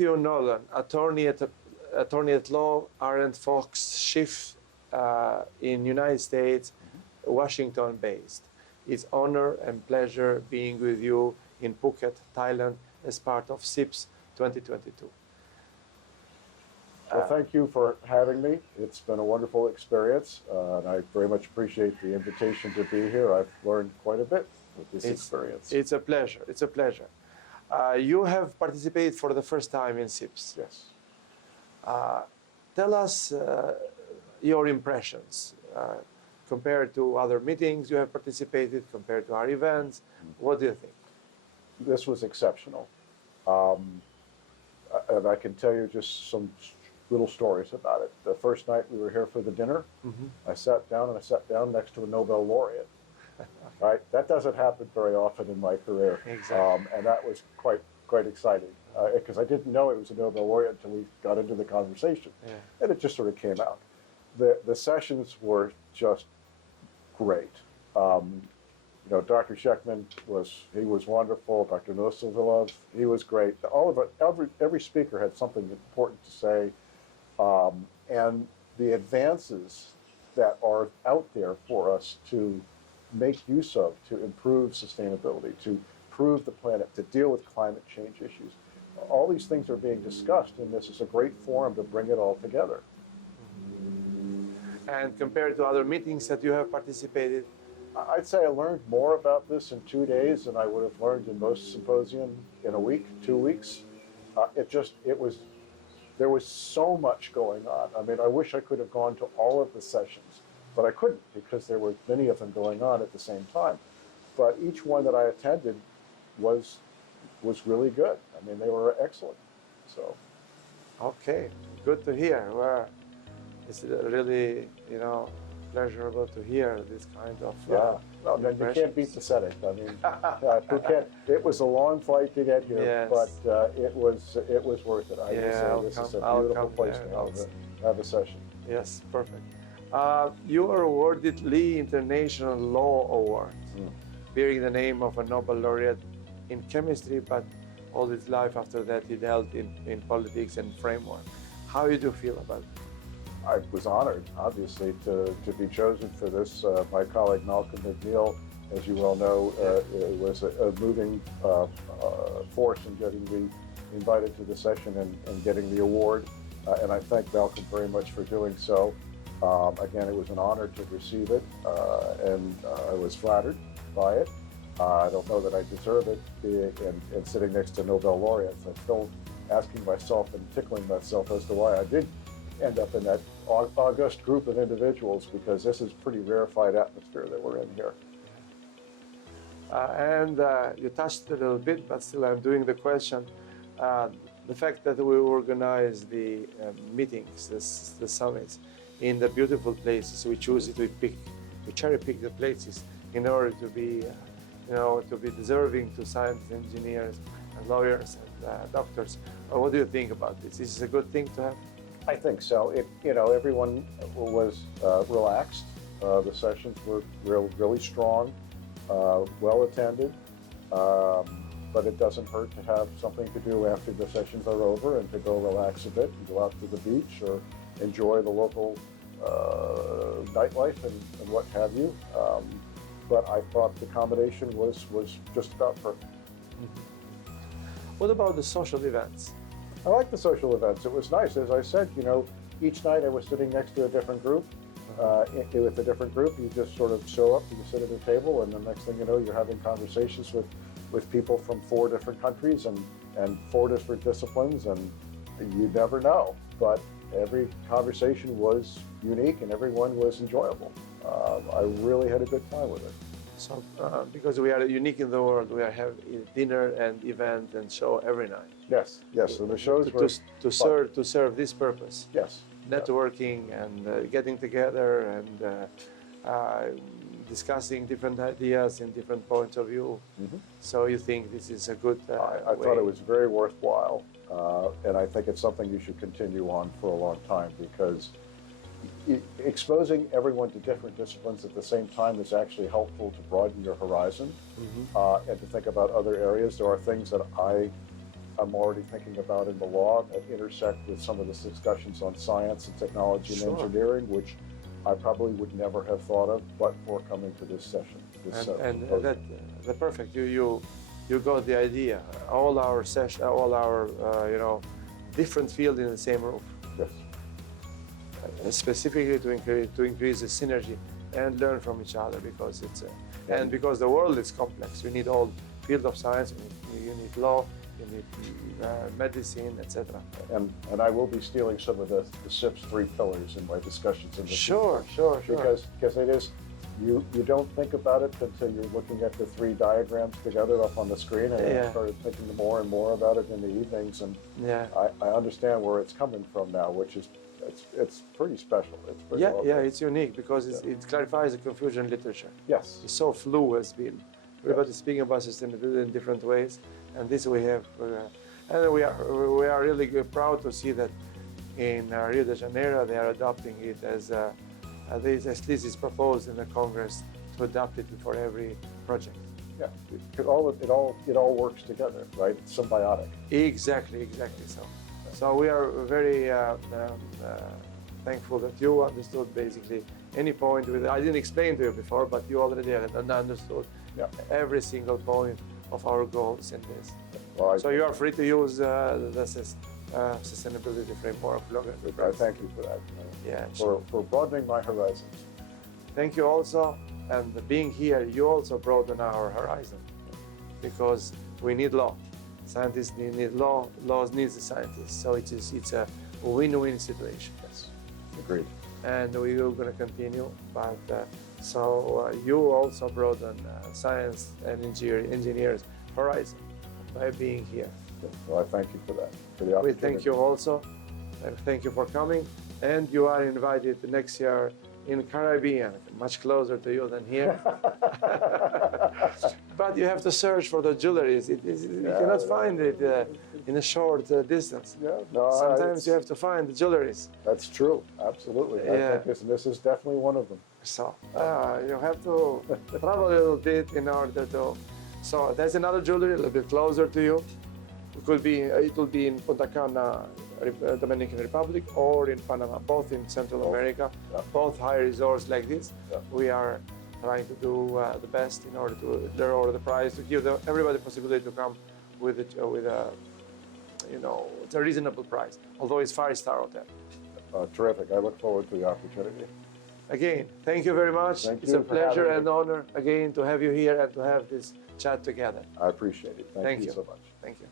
Mathew Nolan, attorney at law, Arent Fox Schiff in United States, Washington based. It's honor and pleasure being with you in Phuket, Thailand, as part of SIPS 2022. Well, thank you for having me. It's been a wonderful experience, and I very much appreciate the invitation to be here. I've learned quite a bit with this experience. It's a pleasure. It's a pleasure. You have participated for the first time in SIPS. Yes. Tell us your impressions compared to other meetings you have participated, compared to our events. What do you think? This was exceptional. And I can tell you just some little stories about it. The first night we were here for the dinner, I sat down next to a Nobel laureate. Right? That doesn't happen very often in my career. Exactly. And that was quite exciting because I didn't know it was a Nobel laureate until we got into the conversation. Yeah. And it just sort of came out. The sessions were just great. You know, Dr. Sheckman was wonderful. Dr. Nosilov, he was great. Every speaker had something important to say. And the advances that are out there for us to make use of, to improve sustainability, to improve the planet, to deal with climate change issues. All these things are being discussed, and this is a great forum to bring it all together. And compared to other meetings that you have participated? I'd say I learned more about this in 2 days than I would have learned in most symposium in a week, 2 weeks. There was so much going on. I mean, I wish I could have gone to all of the sessions, but I couldn't because there were many of them going on at the same time. But each one that I attended was really good. I mean, they were excellent. So, okay, good to hear. Well, it's really, you know, pleasurable to hear this kind of no, you can't beat the setting. I mean, Phuket. It was a long flight to get here, yes. but it was worth it. I would say this is a beautiful place to have a session. Yes, perfect. You were awarded Lee International Law Award, bearing the name of a Nobel laureate in chemistry, but all his life after that he dealt in politics and framework. How do you feel about it? I was honored, obviously, to be chosen for this. My colleague Malcolm McNeil, as you well know, was a moving force in getting me invited to the session and getting the award. And I thank Malcolm very much for doing so. Again, it was an honor to receive it, and I was flattered by it. I don't know that I deserve it, and sitting next to Nobel laureates. I'm still asking myself and tickling myself as to why I did end up in that august group of individuals, because this is pretty rarefied atmosphere that we're in here. And you touched it a little bit, but still I'm doing the question. The fact that we organize the meetings, the summits, in the beautiful places we choose it, we cherry pick the places in order to be, to be deserving to scientists, engineers, and lawyers and doctors. What do you think about this? Is this a good thing to have? I think so. Everyone was relaxed. The sessions were really strong, well attended. But it doesn't hurt to have something to do after the sessions are over and to go relax a bit and go out to the beach or enjoy the local nightlife and what have you. But I thought the combination was just about perfect. What about the social events? I like the social events. It was nice. As I said, each night I was sitting next to a different group. With a different group, you just sort of show up, you sit at a table, and the next thing you know, you're having conversations with people from 4 different countries and 4 different disciplines, and you never know. But every conversation was unique and everyone was enjoyable. I really had a good time with it. So, because we are unique in the world, we are having dinner and event and show every night. Yes, and the shows were to serve this purpose. Yes. Networking and getting together and discussing different ideas and different points of view. So you think this is a good I thought it was very worthwhile, and I think it's something you should continue on for a long time, because exposing everyone to different disciplines at the same time is actually helpful to broaden your horizon and to think about other areas. There are things that I I'm already thinking about in the law that intersect with some of the discussions on science and technology and engineering, which I probably would never have thought of, but for coming to this session. That's perfect. You got the idea. All our session, all our different fields in the same roof. Yes. Specifically to increase the synergy and learn from each other, because it's and because the world is complex. You need all field of science. You need law. You need medicine, etc. And I will be stealing some of the SIPS 3 pillars in my discussions in the Sure. Because it is, you don't think about it until you're looking at the 3 diagrams together up on the screen, and I started thinking more and more about it in the evenings, and I understand where it's coming from now, which is it's pretty special. It's pretty it's unique because it clarifies the confusion literature. Yes. It's so fluid has been. Everybody's speaking about sustainability in different ways, and this we have, and we are really proud to see that in Rio de Janeiro they are adopting it as at least it's proposed in the Congress to adopt it for every project. Yeah, it all works together, right? It's symbiotic. Exactly. So we are very thankful that you understood basically any point with it. I didn't explain to you before, but you already had understood every single point of our goals in this. Well, so you are free to use the sustainability framework. I thank you for that. For broadening my horizons. Thank you also, and being here, you also broaden our horizon, because we need law. Scientists need law. Laws needs the scientists. So it's a win-win situation. Yes, agreed. And we are going to continue, but you also broaden science and engineers' horizon by being here. Well, I thank you for that, for the opportunity. We thank you also, and thank you for coming. And you are invited next year in Caribbean, much closer to you than here. But you have to search for the jewelries. You cannot find it in a short distance. Sometimes you have to find the jewelries. That's true, absolutely. I think this is definitely one of them. So you have to travel a little bit in order to. So there's another jewelry a little bit closer to you. It will be in Punta Cana, Dominican Republic, or in Panama, both in Central America, both high resorts like this. We are trying to do the best in order to lower the price, to give everybody the possibility to come with it's a reasonable price, although it's 5-star hotel. Terrific. I look forward to the opportunity. Again, thank you very much. It's a pleasure and honor again to have you here and to have this chat together. I appreciate it. Thank you so much. Thank you.